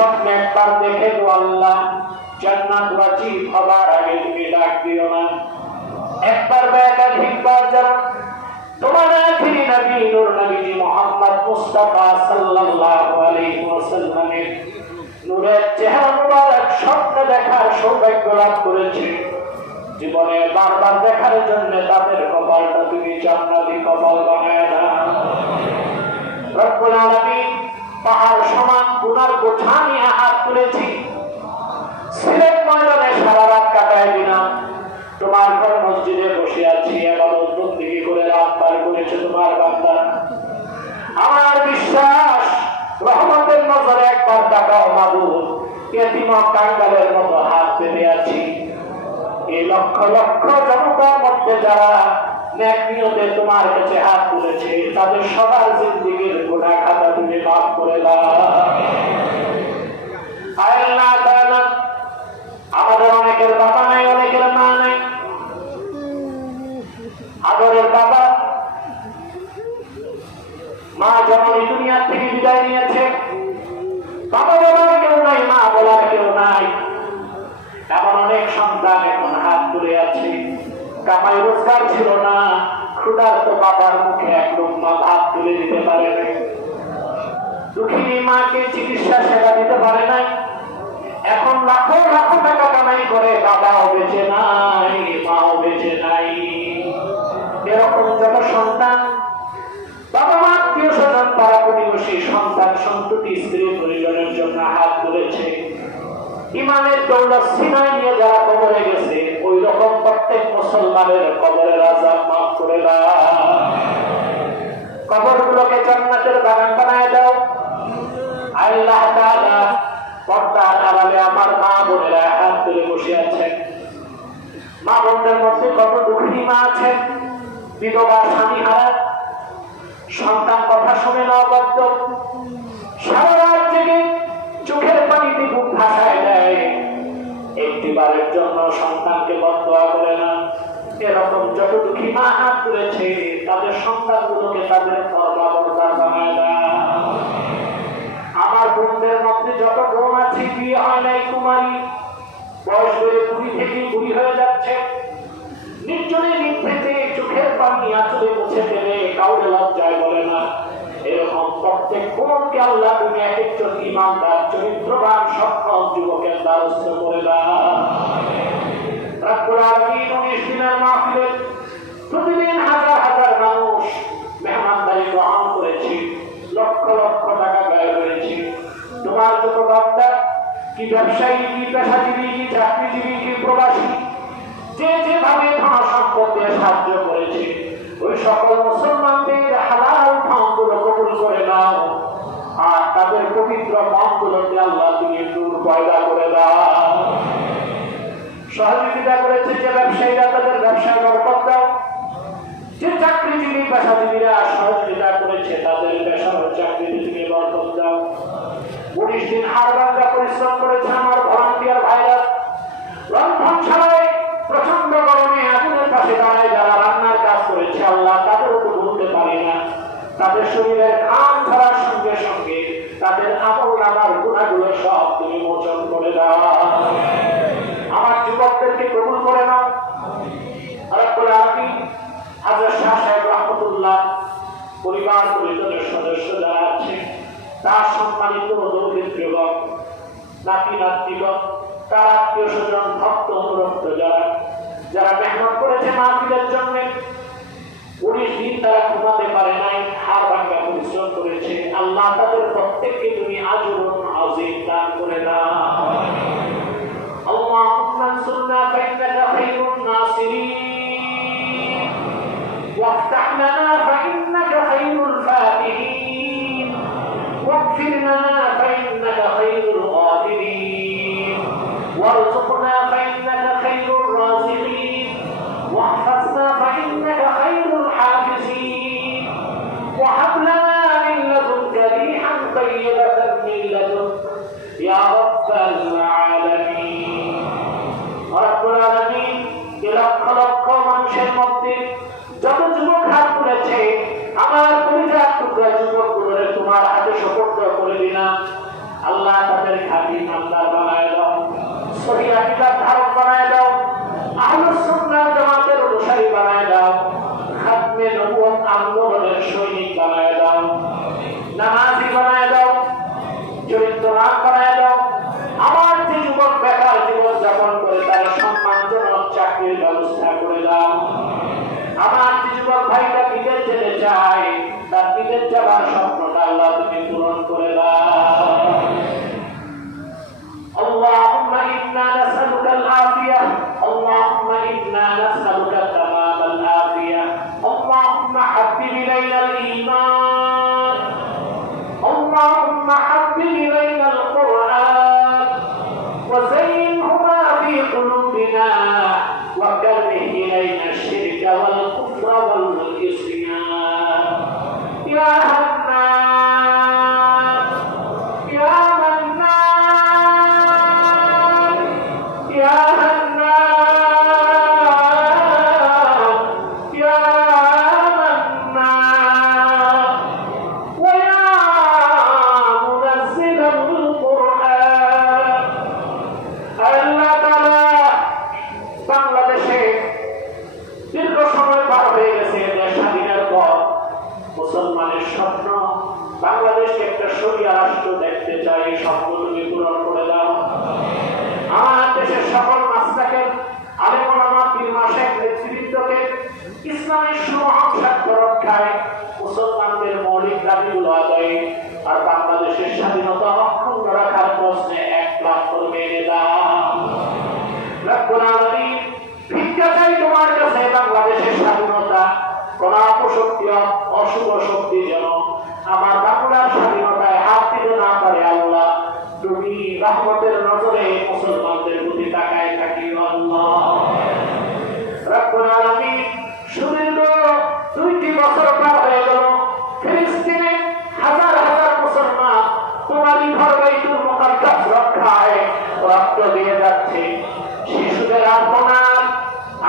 স্বপ্নে একবার দেখে গো আল্লাহ জান্নাত ওয়াজিব হবার আগে তুমি ডাক দিও না। একবার বা একাধিকবার যারা তোমার আখিরি নবী নূর নবীজি মুহাম্মদ মুস্তাফা সাল্লাল্লাহু আলাইহি ওয়াসাল্লামের নূরের চেহারা মুবারক স্বপ্ন দেখার সৌভাগ্য লাভ করেছে, জীবনে বারবার দেখার জন্য তাদের কপালটা তুমি জান্নাতি কপাল বানায় দাও। রব্বুল আলামিন পাহাড় সমান গুনার বোঝা নিয়ে হাত তুলেছি, সিলেট ময়দানে সারা রাত কাটায় দিলাম, তোমার ঘর মসজিদে বসে আছি, ইবাদত বন্দেগী করে রাত পার করেছে তোমার বান্দা। আমার বিশ্বাস রহমতের নজরে একবার তাকাও মাবুদ, এতিম কাঙ্গালের মতো হাত পেতে আছি। এই লক্ষ লক্ষ জনতার মধ্যে যারা নেক নিয়তে তোমার কাছে হাত তুলেছে তাদের সবার জিন্দেগীর গুনাহ খাতা তুমি মাফ করে দাও। আল্লাহ তাআলা আমাদের অনেকের বাবা নাই, অনেকের মা নাই। আদরের বাবা মা যখন এই দুনিয়া থেকে বিদায় নিয়েছে, বাবা বলার কেউ নাই, মা বলার কেউ নাই, এমন অনেক সন্তান এখন হাত তুলে আছে, কামাই রোজগার ছিল না, ক্ষুধার্ত বাবার মুখে এক লুকমা ভাত তুলে দিতে পারে নাই, দুঃখিনী মাকে চিকিৎসা সেবা দিতে পারে নাই, এখন লাখো লাখো টাকা কামাই করে বাবাও বেঁচে নাই, মাও বেঁচে নাই। এরকম যত সন্তান বাবা মা আত্মীয় স্বজন পাড়া প্রতিবেশী সন্তান সন্ততি স্ত্রী পরিজনের জন্য হাত তুলেছে, ইমানের দৌলত সিনায় নিয়ে যারা কবরে গেছে ওই রকম প্রত্যেক মুসলমানের কবরের আযাব মাফ করে দাও। কবরগুলোকে জান্নাতের বাগান বানায় দাও। আল্লাহ তাআলা পর্দার আড়ালে আমার মা বোনেরা হাত তুলে বসে আছেন, মা বোনদের মধ্যে কত দুঃখী মা আছেন, বিধবা স্বামী হারা, সন্তান কথা শুনে না বাধ্য, সারা রাত জেগে চোখের পানিতে বুক ভাসায় দেয়, একটিবারের জন্য সন্তানকে বদদোয়া করে না। এরকম যত দুঃখী মা হাত তুলেছে তাদের সন্তানগুলোকে তাদের ফরমাবরদার বানায় দাও। আমার বোনদের মধ্যে যত বোন আছে বিয়ে হয় নাই, কুমারী, বয়স বেড়ে বুড়ি থেকে বুড়ি হয়ে যাচ্ছে, নির্জনে নিভৃতে চোখের পানি আঁচলে মুছে ফেলে কাউরে লজ্জায় বলে না, এরকম প্রত্যেক বোনকে আল্লাহ তুমি এক একজন ইমানদার চরিত্রবান সক্ষম যুবকের দ্বারস্থ করে দাও। রব্বুল আলামিন 19 দিনের মাহফিলে প্রতিদিন হাজার হাজার মানুষ মেহমানদারি গ্রহণ করেছে, লক্ষ লক্ষ টাকা ব্যয় করেছে। তোমার যত বান্দা কি ব্যবসায়ী, কি পেশাজীবী, কি চাকরিজীবী, কি প্রবাসী, যে যেভাবে ধন সম্পদ দিয়ে সাহায্য করেছে ওই সকল মুসলমানদের হালাল ধনগুলো কবুল করে নাও, আর তাদের পবিত্র মনগুলোকে আল্লাহ তুমি নূর পয়দা করে দাও। সহযোগিতা করেছে যে ব্যবসায়ীরা তাদের ব্যবসায় বরকত দাও, যে চাকরিজীবী পেশাজীবীরা সহযোগিতা করেছে তাদের পেশা ও চাকরিতে তুমি বরকত দাও। 19 দিন হাড়ভাঙ্গা পরিশ্রম করেছে আমার ভলান্টিয়ার ভাইরা, রন্ধনশালায় প্রচন্ড গরমে আগুনের পাশে দাঁড়ায় যারা রান্নার কাজ করেছে, আল্লাহ তাদেরও তো বলতে পারি না, তাদের শরীরের ঘাম ঝরার সঙ্গে সঙ্গে তাদের আমল নামার গুনাহগুলো সব তুমি মোচন করে দাও। আমার যুবকদেরকে কবুল করে নাও। রব্বুল আলামিন হযরত শাহ সাহেব রাহমাতুল্লাহ পরিবার পরিজনের সদস্য যারা আছে, তার সম্মানিত দৌহিত্রগণ, নাতি নাতনিগণ, তার আত্মীয় স্বজন, ভক্ত অনুরক্ত যারা যারা মেহনত করেছে মাহফিলের জন্য, 19 দিন তারা ঘুমাতে পারে নাই, হাড় ভাঙ্গা পরিশ্রম করেছে, আল্লাহ তাদের প্রত্যেককে তুমি আজরুন আযীম দান করে দাও। اللهم انصرنا فإنك خير الناصرين، وافتح لنا فإنك خير الفاتحين، واغفر لنا فإنك خير الغافرين، وارزقنا فإنك خير الرازقين، واحفظنا فإنك خير الحافظين، وهب لنا من لدنك ريحا طيبة من لدنك يا رب العالمين। রব্বুল আলামিন লক্ষ লক্ষ মানুষের মধ্যে যত যুবক হাত তুলেছে আমার পরিবার টুকরা যুবকগুলোরে তোমার হাতে সুপর্দ করে দিলাম, আল্লাহ তাদের নামাজি বানায় দাও, চরিত্রবান বানায় দাও। আমার যে যুবক বেকার জীবন যাপন করে তার সম্মানজনক চাকরির ব্যবস্থা করে দাও। আমার যে যুবক ভাইটা বিদেশ যেতে চায় তার বিদেশ যাবার স্বপ্নটা আল্লাহ তুমি পূরণ করে দাও। اللهم إنا نسألك العافية، اللهم إنا نسألك تمام العافية، اللهم حبب إلينا الإيمان، اللهم حبب إلينا القرآن وزينهما في قلوبنا وكره إلينا الشرك والكفر والعصيان يا حنان يا منان يا حنان يا منان ويا منزل القرآن আল্লাহ তাআলা বাংলাদেশে দীর্ঘ সময় পার হয়ে গেছে দেশ স্বাধীনের পর মুসলমানের স্বপ্ন বাংলাদেশকে একটা শরিয়া রাষ্ট্র দেখতে চাই, স্বপ্ন তুমি পূরণ করে দাও। আমার দেশের সকল মাসলাকের আলেম ওলামা পীর মাশায়েখ নেতৃবৃন্দকে ইসলামের সুমহান স্বার্থ রক্ষায় মুসলমানদের মৌলিক দাবিগুলো আদায়ে আর বাংলাদেশের স্বাধীনতা অক্ষুণ্ণ রাখার প্রশ্নে এক প্ল্যাটফর্মে এনে দাও। রব্বুল আলামিন ভিক্ষা চাই তোমার কাছে বাংলাদেশের স্বাধীনতা কোন অপশক্তি অশুভ শক্তি যেন আমার বাংলার স্বাধীনতায় হাত দিতে না পারে। আল্লাহ তুমি রহমতের নজরে মুসলমানদের প্রতি তাকায় থাকিও আল্লাহ। রব্বুল আলামিন সুদীর্ঘ 2টি বছর পার হয়ে গেল ফিলিস্তিনে হাজার হাজার মুসলমান তোমারই ঘর বাইতুল মুকাদ্দাস রক্ষায় রক্ত দিয়ে যাচ্ছে। শিশুদের আর্তনাদ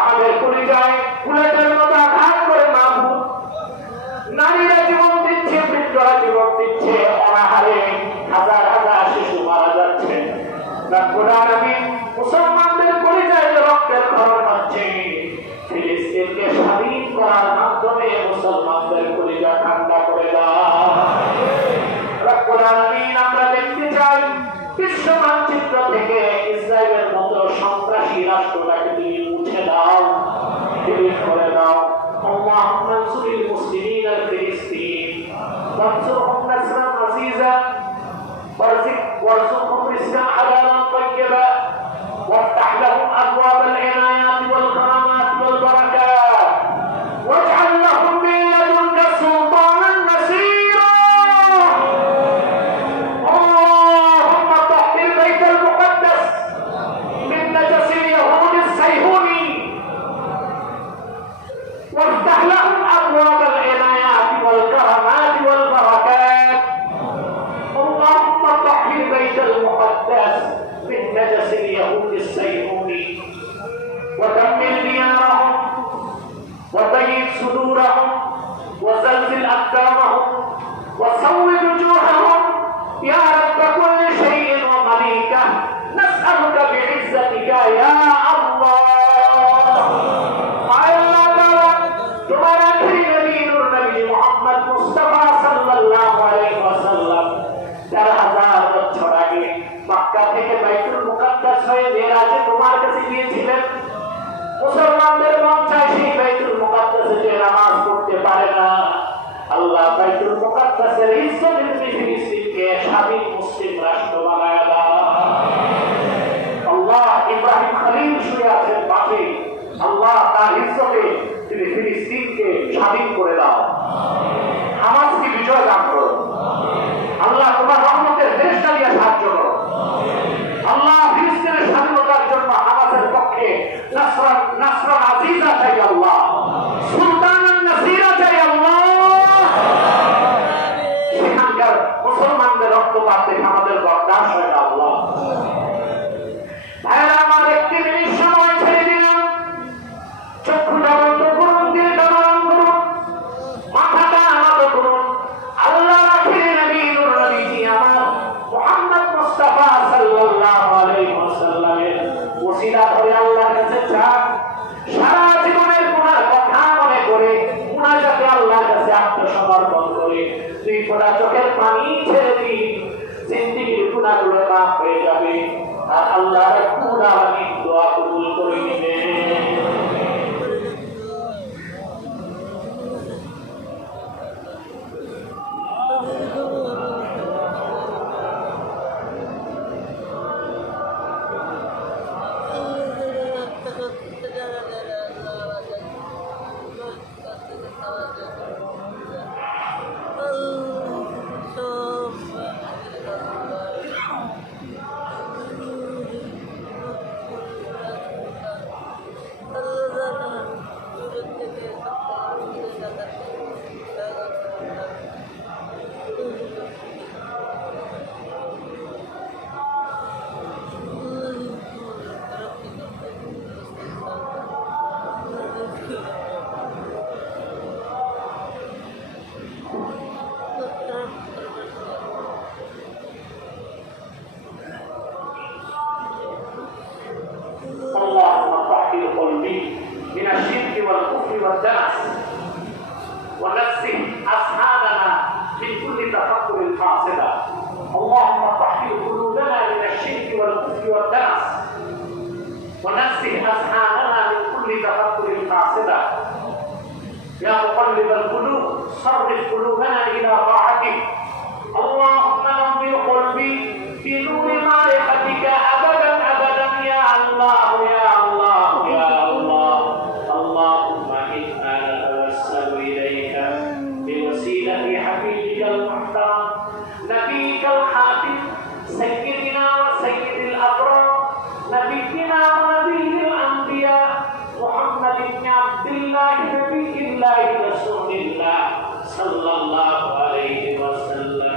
আমাদের পরিচয় বুলেটের মতো আঘাত করে মাহবুব। নারীরা জীবন দিচ্ছে, বৃদ্ধরা জীবন দিচ্ছে, অনাহারে হাজার হাজার শিশু মারা যাচ্ছে। রব্বুল আলামিন মুসলমানদের পরিচয় রক্তের খরচ হচ্ছে। ফিলিস্তিনকে স্বাধীন করার মাধ্যমে মুসলমানদের পরিচয় ঠান্ডা করে দাও। রব্বুল আলামিন আমরা দেখতে চাই বিশ্ব মানচিত্র থেকে ইসরায়েলের মতো সন্ত্রাসী রাষ্ট্রটাকে তুমি মুছে দাও, ডিলিট করে দাও। اللهم انصر المسلمين الفلسطين وانصرهم نصرا عزيزا وارزقهم رزقا حلالا طيبا وافتح لهم ابواب العنايات والكرامات والبركات واجعل لهم من لدنك سلطانا نصيرا. اللهم طهر البيت المقدس من نجس اليهود الصهيوني وافتح لهم ابواب العنايات والكرامات والبركات. اللهم طهر البيت المقدس من نجس اليهود الصهيوني ودمر ديارهم وضيق صدورهم وزلزل اقدامهم وسود وجوههم يا رب كل شيء ومليكه نسالك بعزتك يا الله. তোমার আখিরি নবী নূর নবী মুহাম্মদ মুস্তাফা সাল্লাল্লাহু আলাইহি ওয়াসাল্লাম 4000 বছর আগে মক্কা থেকে বাইতুল মুকাদ্দাস হয়ে মেরাজে তোমার কাছে গিয়েছিলেন। মুসলমানদের মন চায় সেই বাইতুল মুকাদ্দাসে যে নামাজ পড়তে পারে না। আল্লাহ বাইতুল মুকাদ্দাসের ইজ্জতে তুমি ফিলিস্তিনকে স্বাধীন মুসলিম রাষ্ট্র বানায় দাও। আল্লাহ ইব্রাহিম খলিল শুয়ে আছেন পাশে, আল্লাহ তার ইজ্জতে তুমি ফিলিস্তিনকে স্বাধীন করে দাও। হামাসকে বিজয় দান করো আল্লাহ, তোমার রহমতের ফেরেশতা দিয়ে সাহায্য করো আল্লাহ। ফিলিস্তিনের স্বাধীনতার জন্য হামাসের পক্ষে নাসরান আজিজা চাই আল্লাহ, সুলতানান নাসিরা চাই আল্লাহ। সেখানকার মুসলমানদের রক্তপাত দেখে আমাদের বরদাস্ত হয় না আল্লাহ। ভাইরা আমার একটি মিনিট সময় ছেড়ে দিলাম, চক্ষুটা বন্ধ করুন, দিলটা নরম করুন, মাথাটা আনত করুন। আল্লাহ আখিরি নবী নূর নবীজি আমার মুহাম্মদ মুস্তাফা সাল্লাল্লাহু আলাইহি ওয়াসাল্লামের ওসিলা ধরে আল্লাহর কাছে চান। সারা জীবনের গুনার কথা মনে করে মুনাজাতে আল্লাহর কাছে আত্মসমর্পণ করে দুই ফোঁটা চোখের قلوبنا إلى طاعتك اللهم نور قلبي بنور معرفتك أبدا أبدا يا الله يا الله يا الله اللهم إنا نتوسل إليك بوسيلة حبيبك المحترم نبيك الحاتم سيدنا وسيد الأبرار نبينا ونبي الأنبياء محمد بن عبد الله نبي الله رسول الله صلى الله عليه وسلم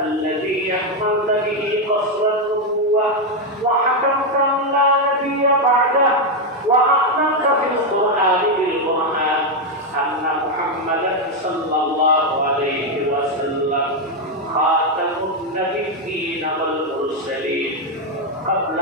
الذي أكملت به قصر النبوة وحكمت أن لا نبي بعده وأعلمت في القرآن بالقرآن أن محمدا صلى الله عليه وسلم خاتم النبيين والمرسلين قبل